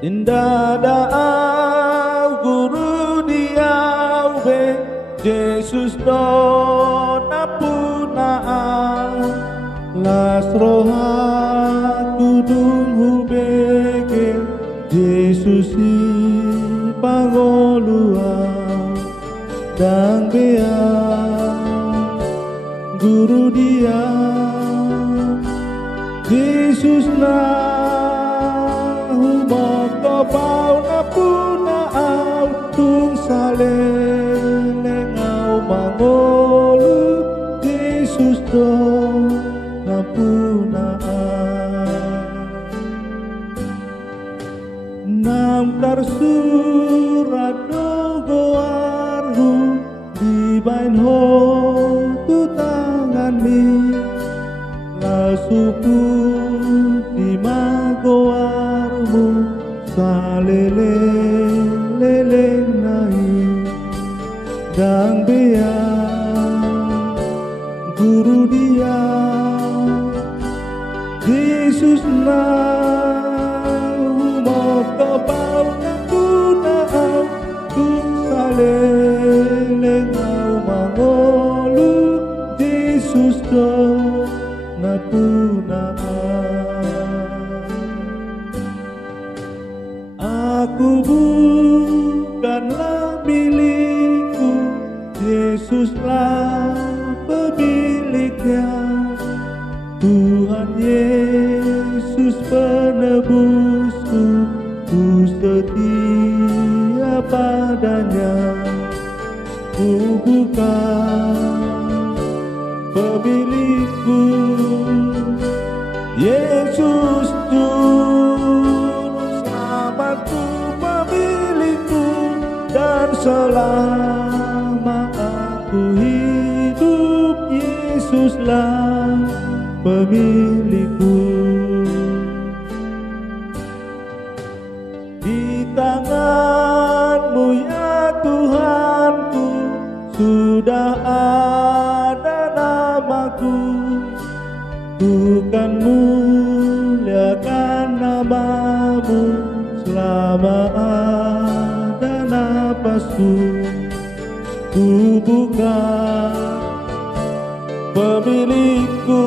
Indah daau guru diau be Jesus dona punaan las roha kudung hubege Jesus si pangolua dan bea guru dia Jesus na humoko pau na puna au tung salele ngau mangolu Jesus do na puna nam surat dogo arhu di bain ho tu tangan mi la suku di magoarmu salele lele nai dan bea guru dia Jesus na moko pau kuna au tung salele ngau mangolu Jesus do na puna aku bukanlah milikku Yesuslah pemiliknya Tuhan Yesus penebusku ku setia padanya ku bukan pemilikku Yesus juru selamatku pemilikku dan selama aku hidup Yesuslah pemilikku di tangan-Mu ya Tuhanku sudah ada namaku ku kan muliakan nama-Mu selama ada napasku ku bukan pemilikku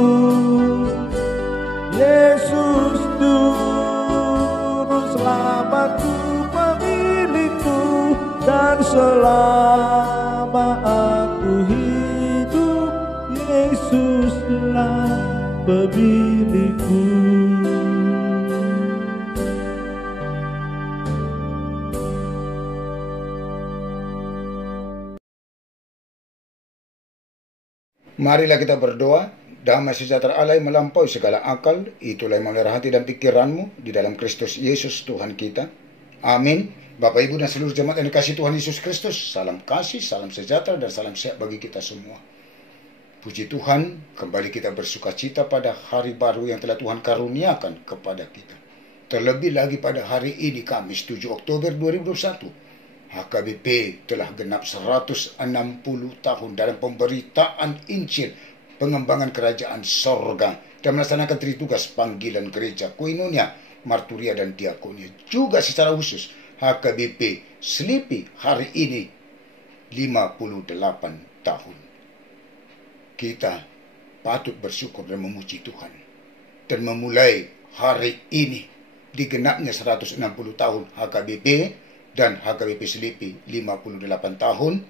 Yesus juru selamatku pemilikku dan selama aku hidup Yesuslah pemilikku. Marilah kita berdoa. Damai sejahtera Allah yang melampaui segala akal, itulah yang memelihara hati dan pikiranmu di dalam Kristus Yesus Tuhan kita. Amin. Bapak Ibu dan seluruh jemaat yang dikasihi Tuhan Yesus Kristus, salam kasih, salam sejahtera dan salam sehat bagi kita semua. Puji Tuhan, kembali kita bersuka cita pada hari baru yang telah Tuhan karuniakan kepada kita. Terlebih lagi pada hari ini, Kamis 7 Oktober 2021, HKBP telah genap 160 tahun dalam pemberitaan Injil pengembangan kerajaan sorga dan melaksanakan tugas panggilan gereja koinonia, marturia dan diakonia. Juga secara khusus HKBP Selipi hari ini 58 tahun. Kita patut bersyukur dan memuji Tuhan dan memulai hari ini digenapnya 160 tahun HKBP dan HKBP Selipi 58 tahun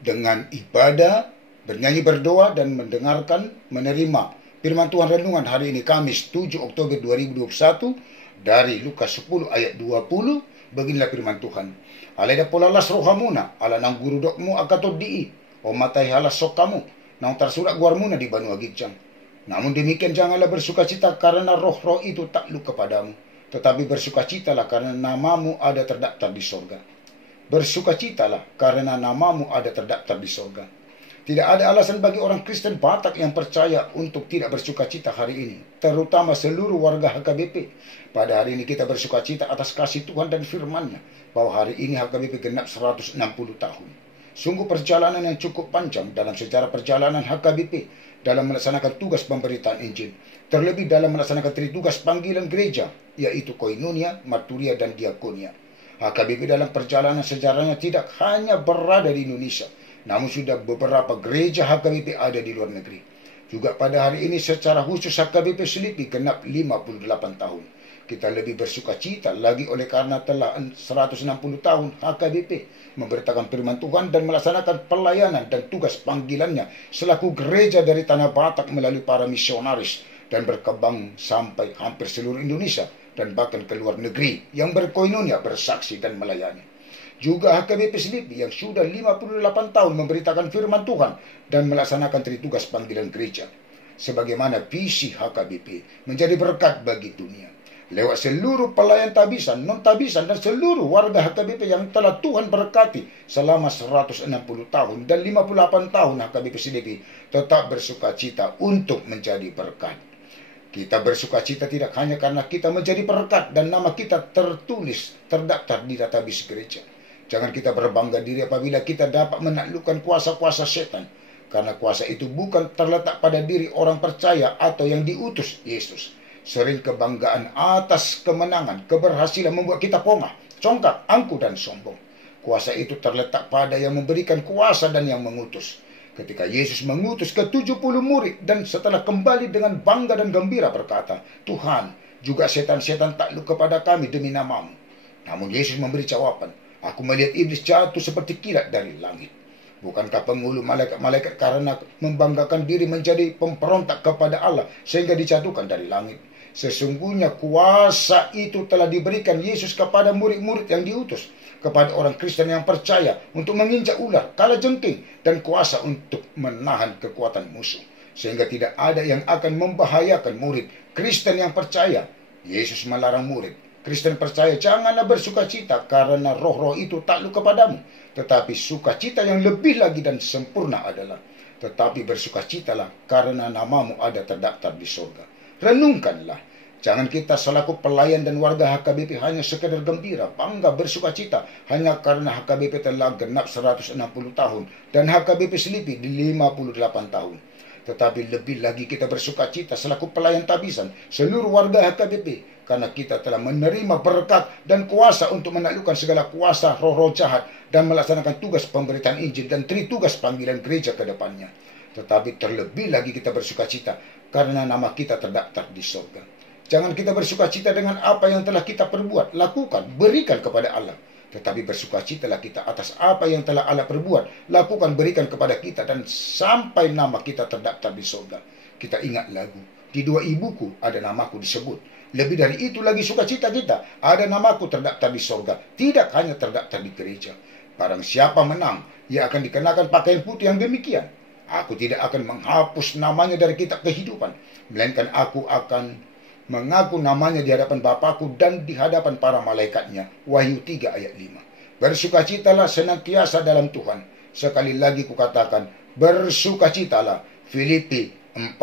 dengan ibadah, bernyanyi, berdoa, dan mendengarkan, menerima firman Tuhan renungan hari ini Kamis 7 Oktober 2021 dari Lukas 10 ayat 20. Beginilah firman Tuhan. Aleda polalas rohamuna ala nang guru dokmu akato dii o matai halas sokamu nang tersurat guarmuna di banu agijang. Namun demikian janganlah bersukacita karena roh-roh itu takluk kepadamu, tetapi bersukacitalah karena namamu ada terdaftar di sorga. Bersukacitalah karena namamu ada terdaftar di sorga. Tidak ada alasan bagi orang Kristen Batak yang percaya untuk tidak bersukacita hari ini, terutama seluruh warga HKBP. Pada hari ini kita bersukacita atas kasih Tuhan dan firman-Nya, bahwa hari ini HKBP genap 160 tahun. Sungguh perjalanan yang cukup panjang dalam sejarah perjalanan HKBP dalam melaksanakan tugas pemberitaan Injil. Terlebih dalam melaksanakan tugas panggilan gereja, yaitu koinonia, marturia, dan diakonia. HKBP dalam perjalanan sejarahnya tidak hanya berada di Indonesia, namun sudah beberapa gereja HKBP ada di luar negeri. Juga pada hari ini secara khusus HKBP Selipi genap 58 tahun. Kita lebih bersuka cita lagi oleh karena telah 160 tahun HKBP memberitakan firman Tuhan dan melaksanakan pelayanan dan tugas panggilannya selaku gereja dari Tanah Batak melalui para misionaris dan berkembang sampai hampir seluruh Indonesia dan bahkan ke luar negeri yang berkoinonia, bersaksi dan melayani. Juga HKBP Selipi yang sudah 58 tahun memberitakan firman Tuhan dan melaksanakan tugas panggilan gereja. Sebagaimana visi HKBP menjadi berkat bagi dunia. Lewat seluruh pelayan tabisan, non-tabisan dan seluruh warga HKBP yang telah Tuhan berkati selama 160 tahun dan 58 tahun HKBP Selipi tetap bersuka cita untuk menjadi berkat. Kita bersuka cita tidak hanya karena kita menjadi berkat dan nama kita tertulis, terdaftar di database gereja. Jangan kita berbangga diri apabila kita dapat menaklukkan kuasa-kuasa setan. Karena kuasa itu bukan terletak pada diri orang percaya atau yang diutus Yesus. Sering kebanggaan atas kemenangan, keberhasilan membuat kita pongah, congkak, angkuh, dan sombong. Kuasa itu terletak pada yang memberikan kuasa dan yang mengutus. Ketika Yesus mengutus ke-70 murid dan setelah kembali dengan bangga dan gembira berkata, Tuhan, juga setan-setan takluk kepada kami demi namamu. Namun Yesus memberi jawaban, aku melihat iblis jatuh seperti kilat dari langit. Bukankah penghulu malaikat-malaikat karena membanggakan diri menjadi pemberontak kepada Allah sehingga dijatuhkan dari langit? Sesungguhnya kuasa itu telah diberikan Yesus kepada murid-murid yang diutus, kepada orang Kristen yang percaya untuk menginjak ular, kalajengking, dan kuasa untuk menahan kekuatan musuh. Sehingga tidak ada yang akan membahayakan murid Kristen yang percaya. Yesus melarang murid Kristen percaya, janganlah bersuka cita karena roh-roh itu takluk kepadamu. Tetapi sukacita yang lebih lagi dan sempurna adalah, tetapi bersukacitalah karena namamu ada terdaftar di surga. Renungkanlah, jangan kita selaku pelayan dan warga HKBP hanya sekedar gembira, bangga, bersukacita hanya karena HKBP telah genap 160 tahun dan HKBP Selipi di 58 tahun. Tetapi lebih lagi kita bersukacita selaku pelayan tabisan seluruh warga HKBP karena kita telah menerima berkat dan kuasa untuk menaklukkan segala kuasa roh-roh jahat dan melaksanakan tugas pemberitaan Injil dan tugas panggilan gereja ke depannya. Tetapi terlebih lagi kita bersukacita karena nama kita terdaftar di surga. Jangan kita bersukacita dengan apa yang telah kita perbuat, lakukan, berikan kepada Allah. Tetapi bersukacitalah kita atas apa yang telah Allah perbuat, lakukan, berikan kepada kita, dan sampai nama kita terdaftar di surga. Kita ingat lagu, di 2 ibuku ada namaku disebut. Lebih dari itu lagi sukacita kita, ada namaku terdaftar di surga. Tidak hanya terdaftar di gereja. Barang siapa menang, ia akan dikenakan pakaian putih yang demikian. Aku tidak akan menghapus namanya dari kitab kehidupan, melainkan aku akan mengaku namanya di hadapan Bapakku dan di hadapan para malaikatnya. Wahyu 3 ayat 5. Bersukacitalah senantiasa dalam Tuhan. Sekali lagi kukatakan, bersukacitalah. Filipi 4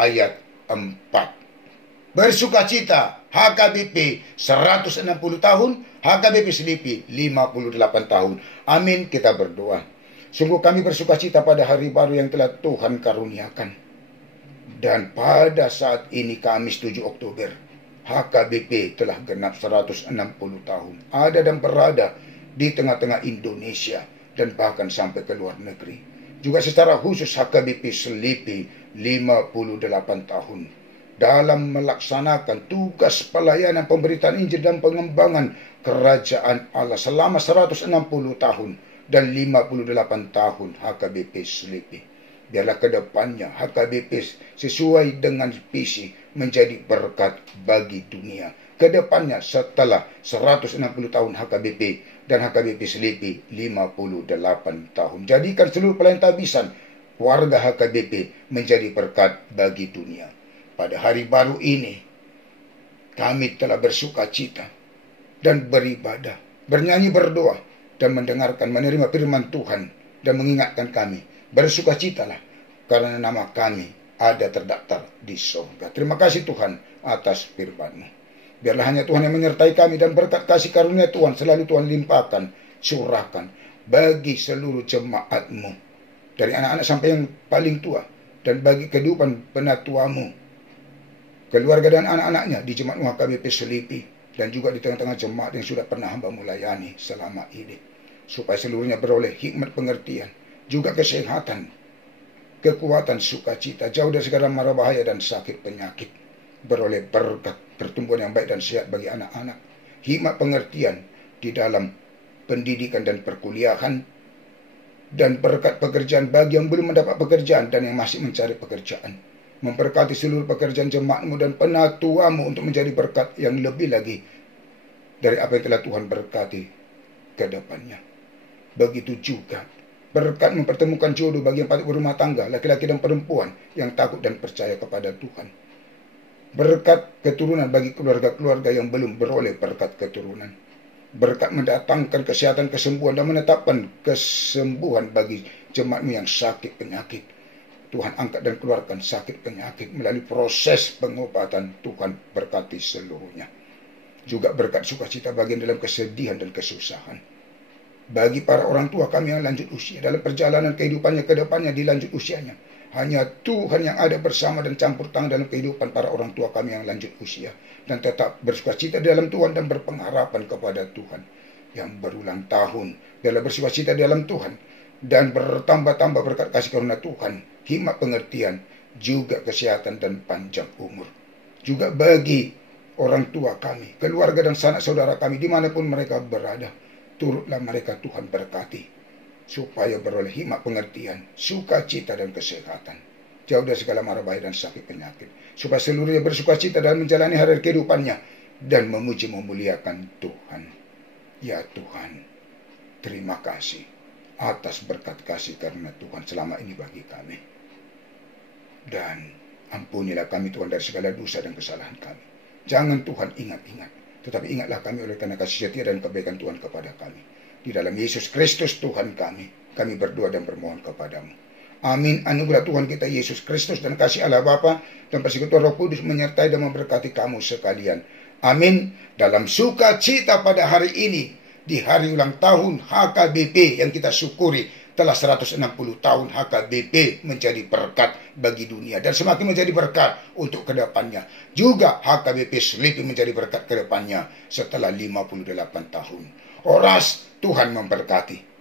ayat 4. Bersukacita, HKBP 160 tahun, HKBP Selipi 58 tahun. Amin, kita berdoa. Sungguh kami bersukacita pada hari baru yang telah Tuhan karuniakan. Dan pada saat ini Kamis 7 Oktober, HKBP telah genap 160 tahun. Ada dan berada di tengah-tengah Indonesia dan bahkan sampai ke luar negeri. Juga secara khusus HKBP Selipi 58 tahun. Dalam melaksanakan tugas pelayanan pemberitaan Injil dan pengembangan kerajaan Allah selama 160 tahun dan 58 tahun HKBP Selipi. Biarlah ke depannya HKBP sesuai dengan visi menjadi berkat bagi dunia. Ke depannya setelah 160 tahun HKBP dan HKBP Selipi 58 tahun. Jadikan seluruh pelayan tabisan warga HKBP menjadi berkat bagi dunia. Pada hari baru ini kami telah bersuka cita dan beribadah, bernyanyi, berdoa, dan mendengarkan, menerima firman Tuhan dan mengingatkan kami. Bersukacitalah karena nama kami ada terdaftar di surga. Terima kasih Tuhan atas firman-Mu. Biarlah hanya Tuhan yang menyertai kami dan berkat kasih karunia Tuhan selalu Tuhan limpahkan, curahkan bagi seluruh jemaatmu, dari anak-anak sampai yang paling tua, dan bagi kehidupan penatuamu, keluarga dan anak-anaknya di jemaat HKBP Selipi, dan juga di tengah-tengah jemaat yang sudah pernah hamba melayani selama ini, supaya seluruhnya beroleh hikmat pengertian, juga kesehatan, kekuatan, sukacita, jauh dari segala mara bahaya dan sakit penyakit, beroleh berkat pertumbuhan yang baik dan sehat bagi anak-anak, hikmat pengertian di dalam pendidikan dan perkuliahan, dan berkat pekerjaan bagi yang belum mendapat pekerjaan dan yang masih mencari pekerjaan. Memberkati seluruh pekerjaan jemaatmu dan penatuamu untuk menjadi berkat yang lebih lagi dari apa yang telah Tuhan berkati ke depannya. Begitu juga berkat mempertemukan jodoh bagi yang patut berumah tangga, laki-laki dan perempuan yang takut dan percaya kepada Tuhan. Berkat keturunan bagi keluarga-keluarga yang belum beroleh berkat keturunan. Berkat mendatangkan kesehatan, kesembuhan, dan menetapkan kesembuhan bagi jemaatmu yang sakit penyakit. Tuhan angkat dan keluarkan sakit penyakit melalui proses pengobatan. Tuhan berkati seluruhnya. Juga berkat sukacita bagian dalam kesedihan dan kesusahan. Bagi para orang tua kami yang lanjut usia, dalam perjalanan kehidupannya ke depannya di lanjut usianya, hanya Tuhan yang ada bersama dan campur tangan dalam kehidupan para orang tua kami yang lanjut usia, dan tetap bersukacita di dalam Tuhan dan berpengharapan kepada Tuhan, yang berulang tahun dalam bersukacita di dalam Tuhan, dan bertambah-tambah berkat kasih karunia Tuhan, hikmat pengertian, juga kesehatan dan panjang umur. Juga bagi orang tua kami, keluarga dan sanak saudara kami dimanapun mereka berada, turutlah mereka Tuhan berkati, supaya beroleh hikmat pengertian, sukacita dan kesehatan, jauh dari segala mara bahaya dan sakit penyakit, supaya seluruhnya bersukacita dalam menjalani hari kehidupannya dan memuji memuliakan Tuhan. Ya Tuhan, terima kasih atas berkat kasih karena Tuhan selama ini bagi kami. Dan ampunilah kami Tuhan dari segala dosa dan kesalahan kami. Jangan Tuhan ingat-ingat, tetapi ingatlah kami oleh karena kasih setia dan kebaikan Tuhan kepada kami. Di dalam Yesus Kristus Tuhan kami berdoa dan bermohon kepadamu. Amin. Anugerah Tuhan kita Yesus Kristus dan kasih Allah Bapa dan persekutuan Roh Kudus menyertai dan memberkati kamu sekalian. Amin. Dalam sukacita pada hari ini, di hari ulang tahun HKBP yang kita syukuri, telah 160 tahun HKBP menjadi berkat bagi dunia dan semakin menjadi berkat untuk kedepannya. Juga HKBP Selipi menjadi berkat kedepannya setelah 58 tahun. Oras Tuhan memberkati.